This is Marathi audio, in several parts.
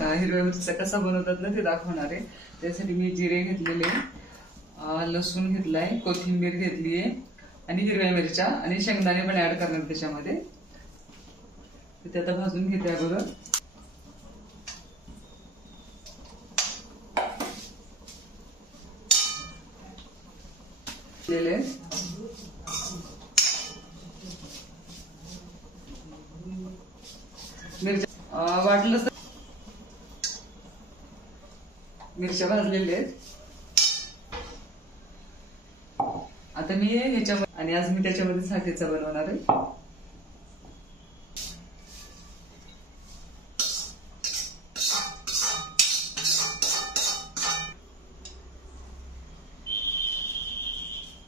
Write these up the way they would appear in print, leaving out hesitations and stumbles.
हिरव्या मिरचीचा कसा बनवतात ना ते दाखवणार आहे। त्यासाठी मी जिरे घेतलेले, लसूण घेतलाय, कोथिंबीर घेतलीये आणि हिरव्या मिरच्या आणि शेंगदाणे पण ऍड करणार त्याच्यामध्ये। ते आता भाजून घेते अगोदर। मिरच्या वाटलं तर मिरच्या भाजलेल्या आहेत। आता मी ह्याच्यामध्ये आणि आज मी त्याच्यामध्ये साठेचा बनवणार आहे।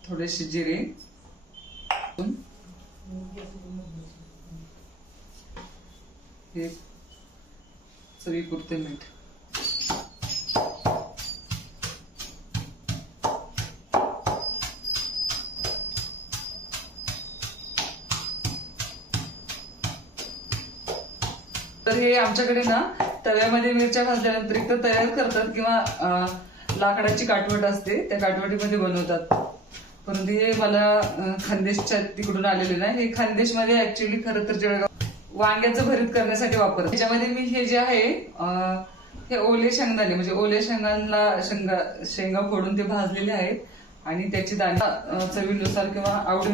थोडेसे जिरे, हे चवीपुरते मीठ, तर हे आमच्याकडे ना तव्यामध्ये मिरच्या भाजल्यानंतर एक तर तयार करतात किंवा लाकडाची काटवट असते त्या काटवटीमध्ये बनवतात। परंतु हे मला खानदेशच्या तिकडून आलेले नाही, हे खानदेशमध्ये ऍक्च्युअली खरं तर जळगाव वांग्याचं भरीत करण्यासाठी वापरतात। त्याच्यामध्ये मी हे जे आहे हे ओले शेंगदाणे म्हणजे ओले शेंगा फोडून ते भाजलेले आहेत आणि त्याची दाणे चवीनुसार किंवा आवडी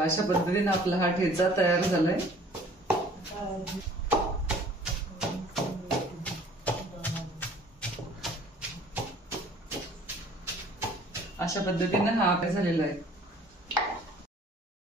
अशा पद्धतीने आपला हा ठेचा तयार झालाय। अशा पद्धतीने हा आपला झालेला आहे।